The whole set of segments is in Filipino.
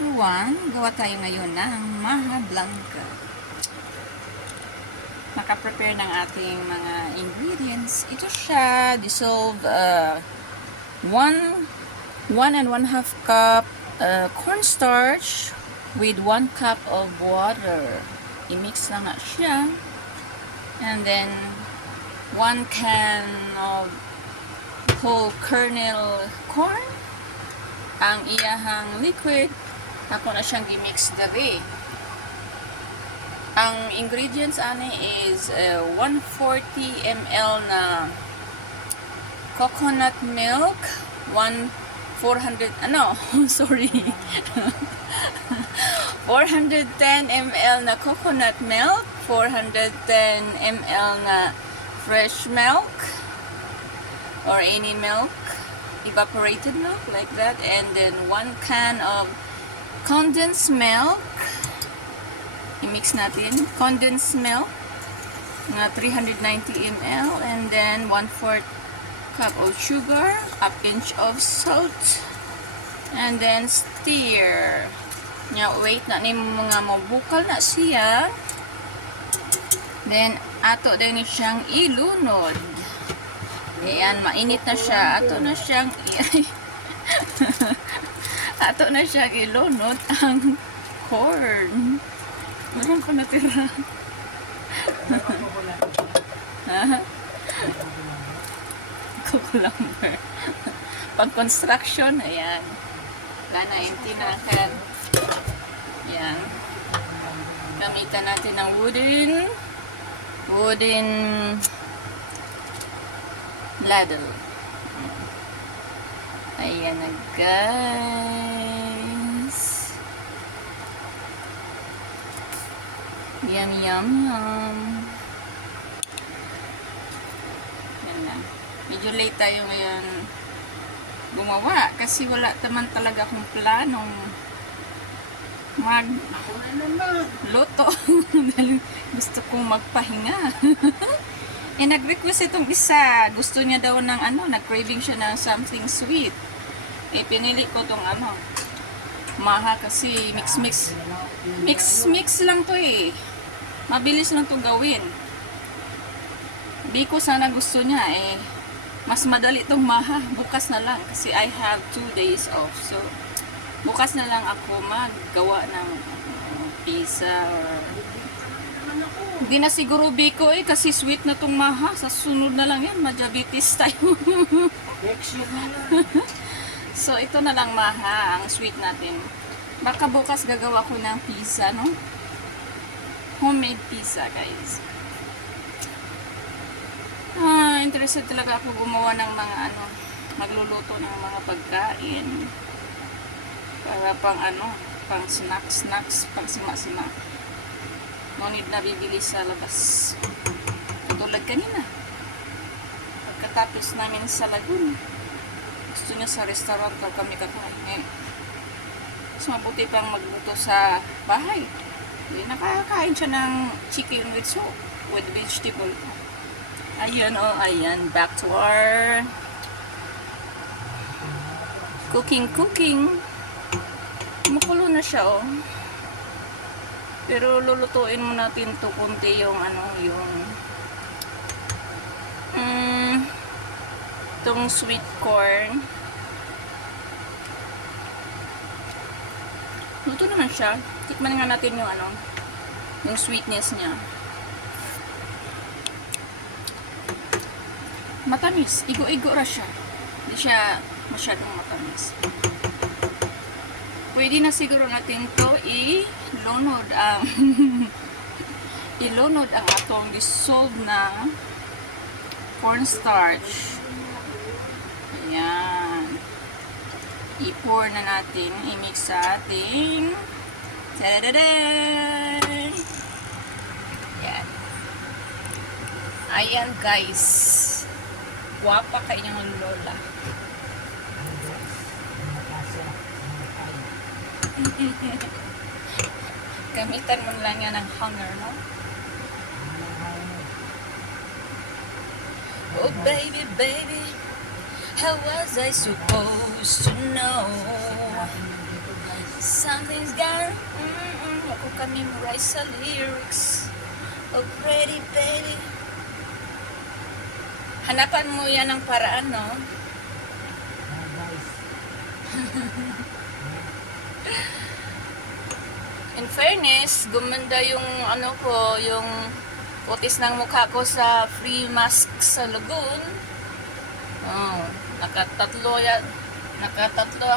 everyone! Gawa tayo ngayon ng maha blanca. Maka-prepare ng ating mga ingredients. Ito siya, dissolve 1.5 cup cornstarch with 1 cup of water. I-mix na nga siya. And then 1 can of whole kernel corn. Ang iyahang liquid, ako na siyang i-mix dali. Ang ingredients ani is 140 ml na coconut milk, 410 ml na coconut milk, 410 ml na fresh milk or any milk, evaporated milk like that, and then 1 can of condensed milk. I-mix natin condensed milk na 390 ml, and then 1/4 cup of sugar, 1 pinch of salt, and then stir. Wait na ni mga mabukal na siya. Then ato din siyang ilunod. Ayan, mainit na siya. Ato na siyang ilunod ang corn. Meron ko natira. Kukulamber. Pag construction, ayan. Wala na yung tinakan. Ayan. Gamitan natin ng wooden ladle. Ayan na guys. Yum, yum, yum. Yan na. Medyo late tayo ngayon gumawa kasi wala naman talaga akong planong magluto. Dahil gusto kong magpahinga. Eh, nag-request itong isa. Gusto niya daw ng nag-craving siya ng something sweet. Eh, pinili ko itong maha kasi mix lang to eh. Mabilis lang to gawin. Di ko sana gusto niya eh. Mas madali itong maha. Bukas na lang kasi I have 2 days off. So, bukas na lang ako maggawa ng pizza or hindi na siguro biko eh kasi sweet na tong maha. Sa sunod na lang yan, ma-diabetes tayo. So ito na lang maha, ang sweet natin. Baka bukas gagawa ko ng pizza, no? Homemade pizza, guys. Interested talaga ako gumawa ng mga magluluto ng mga pagkain. Para pang snacks, pang sima-sima. No need na bibili sa labas. Katulad kanina. Pagkatapos namin sa lagoon, gusto niya sa restaurant daw kami kakain. So, mabuti pang magluto sa bahay. Nakakain siya ng chicken with soup, with vegetable. Ayan ayan. Back to our cooking. Makulo na siya Pero lulutuin mo natin to konti yung itong sweet corn. Luto naman siya. Tikman nga natin yung sweetness niya. Matamis. Igo-igo ra siya. Hindi siya masyadong matamis. Pwede na siguro natin to ilunod ang atong dissolved na cornstarch. Ayan. I-pour na natin. I-mix sa ating tadadaan! Ayan. Ayan guys. Guwapa ka inyong lola. Gamitan mo lang yan ng hanger, no? Oh baby, how was I supposed to know Something's gone. Ako ka memorize sa lyrics. Oh, pretty baby. Hanapan mo yan ng paraan, no? In fairness, gumanda yung ano ko, yung kutis ng mukha ko sa free mask sa Lagoon. Oh, nakatatlo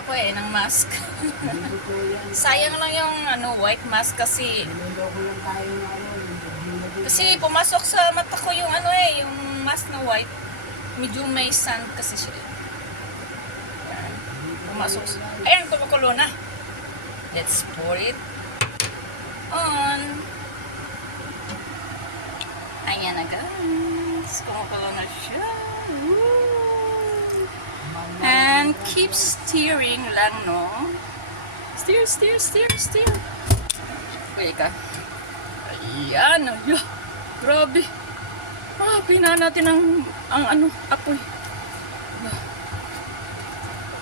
ako ng mask. Sayang lang yung white mask kasi pumasok sa mata ko yung yung mask na white. Medyo may sand kasi siya. Ayan. Pumasok. Ayan, kumukulo na. Let's pour it on. Ayan na guys. Kumukulo na siya. Woo! And keep stirring lang, no? Stir. Wait ka. Ayan. Ayan. Grabe. Pina natin ang apoy.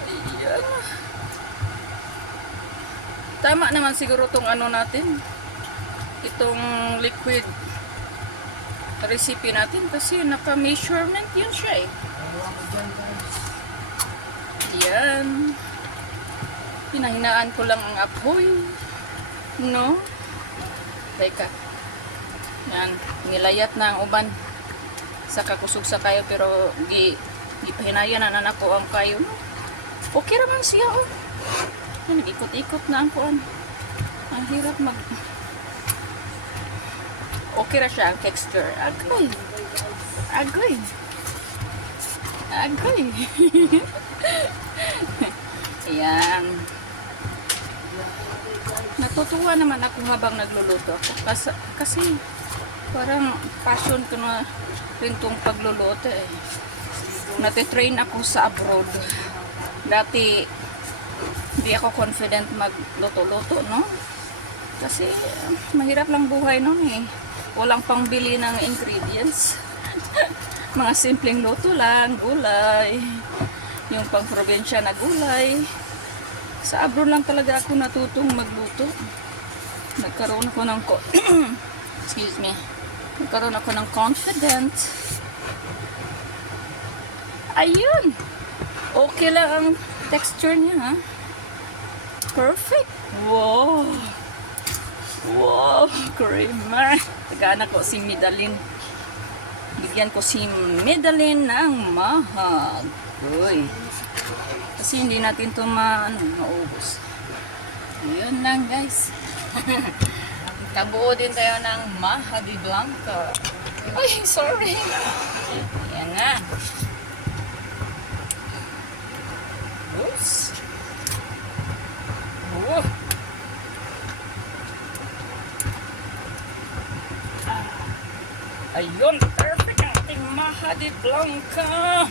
Ayan. Tama naman siguro tong natin. Itong liquid recipe natin kasi naka-measurement yun siya eh. Yan. Hinahinaan ko lang ang apoy. No? Teka. Yan. Nilayat na ang uban. Sa kakusog sa kayo pero di pahinayan na nako ang kayo. No? Okay naman siya. Oh. Yan, nag-ikot-ikot na ang kuan. Ang hirap okay ra siya ang texture. Agoy. Ayan. Natutuwa naman ako habang nagluluto ako. Kasi parang passion ko na rin itong pagluluto eh. Natitrain ako sa abroad. Dati, hindi ako confident magluto-luto, no? Kasi mahirap lang buhay noon eh. Walang pangbili ng ingredients. Mga simpleng luto lang, gulay. Yung pang-probinsya na gulay. Sa abroad lang talaga ako natutong magluto. Nagkaroon ako ng excuse me. Nagkaroon ako ng confidence. Ayun. Okay lang ang texture niya, ha? Perfect. Wow. Wow, creamer. Tagaan ako si Medalin. Bigyan ko si Medalin ng mahal. Uy. Kasi hindi natin ito maubos. Yun lang guys. Kabuo din tayo ng Maha de Blanca. Ay, sorry. Yan na. Oops. Whoa. Ayun, perfect ang ating Maha de Blanca.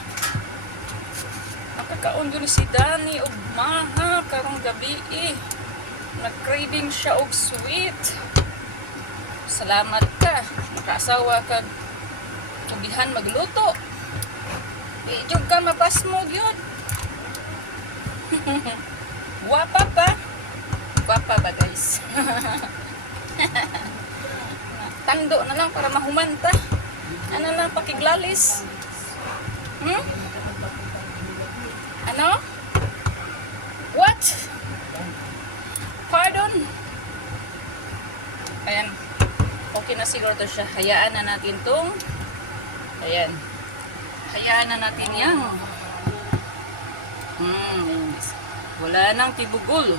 Nakakaon yun si Dani og Maha karong gabi eh. Nag-craving siya og sweet. Salamat ka. Nakaasawa ka. Tugihan magluto. Ijog ka mapasmog yun. Guwapa pa. Guwapa ba guys? Tando na lang para mahumanta. Ano lang pakiglalis? Ano? What? Pardon? Ayan. Okay na siguro to siya. Hayaan na natin tong. Ayan. Hayaan na natin yan. Wala nang tibugol.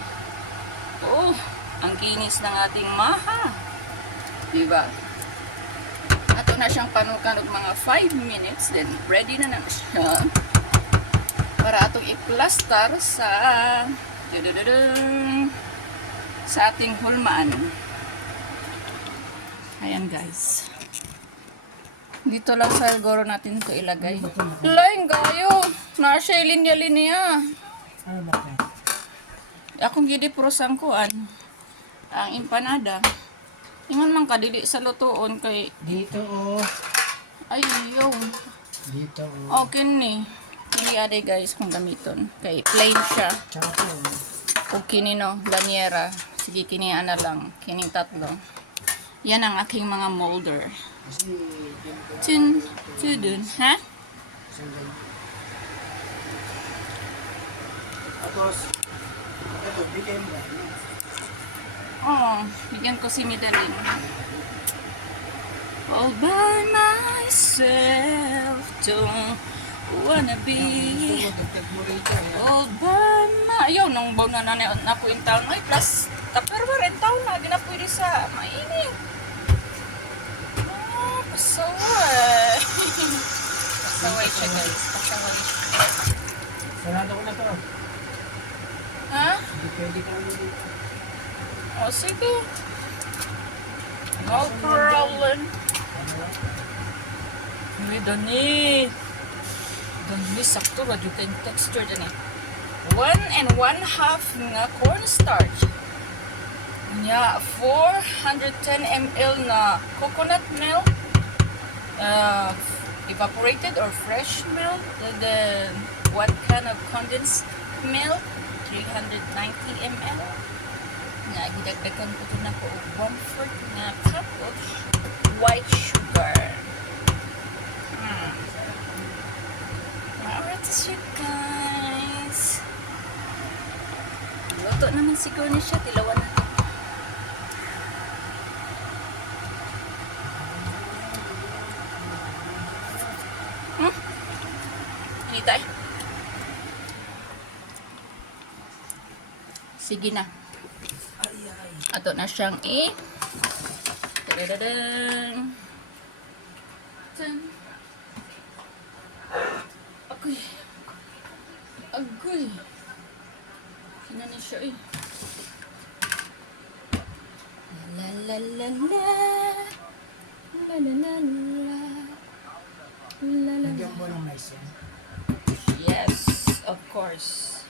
Oh, ang kinis ng ating Maha. Diba? Ato na siyang panukan mga 5 minutes. Then, ready na siya. Para atong i-plaster sa ating hulmaan. Ayan guys. Dito lang sa siguro natin ito ilagay. Lain kayo. Nasa linya-linya. Ano ba ito? Akong gidi prosang kuan. Ang empanada. Ingon man kadili sa lutoon kay Dito oh. ayaw. Dito oh. Okay ni. Hindi ade guys kung gamiton. Kay plain siya. Tsaka po. O kini no, lanyera. Sige, kini ana lang. Kining tatlo. Yan ang aking mga molder. Kasi, Tun, tudun, ha? tapos, ito, bigyan mo. Oo, bigyan ko si Midalin. All by myself, don't wanna be Dagdag mo rito eh. all by my... Ayaw, nung bang na po yung taon. Ay, plus, taperwa rin taon na. Di na pwede sa mainit. Ah, pasaway. Pasaway siya, guys. Pasaway siya. Sarado ko na to. Ha? Hindi pwede ka lang dito. O, sige. No problem. Ano lang? Uy, Dani. Dani, sakto ba? You can texture, Dani. 1 1/2 nga cornstarch. Nya, 410 ml na coconut milk. Evaporated or fresh milk. Then, 1 can of condensed milk. 390 ml. Nga, gidagdagan ko ito na ko 1/4 nga cup of white sugar. Alright, siya guys. Luto naman siguro niya siya. Tilawan natin. Hinita eh. Sige na. Ato na siyang tadadadang. Tan. Agoy. Agoy. Kina na siya eh. La la la la. La la la la. La la Lagyan la. mo ng mais yan. Yes, of course.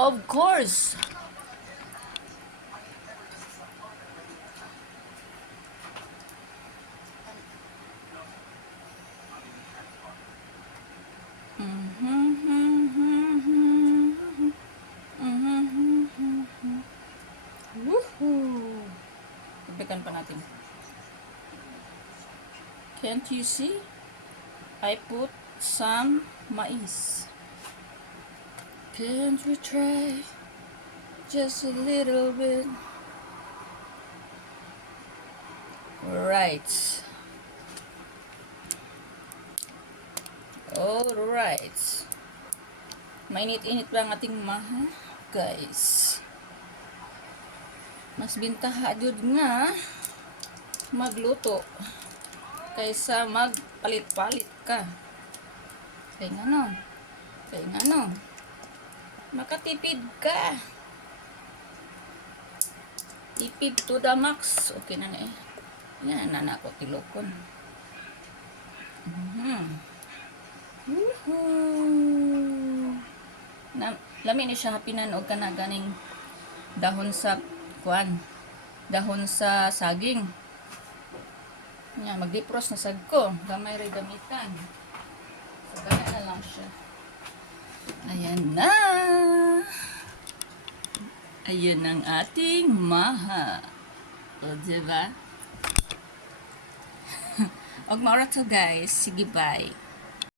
Of course. Woohoo! Ibigyan pa natin. Can't you see? I put some mais. Can't we try just a little bit? Right. Alright. Mainit-init pa ang ating maha, guys. Mas bintaha jud nga magluto kaysa magpalit-palit ka. Kaya nga no. Kaya nga no. Makatipid ka. Tipid to the max. Okay na na eh. Yan na ako tilokon. Woohoo! Lami ni siya hapinan og kana ganing dahon sa kuan. Dahon sa saging. Yan, mag-defrost na sad ko. Gamay ray gamitan. So, gana na lang siya. Ayan na. Ayan ang ating maha. O, diba? Og maura to guys. Sige, bye.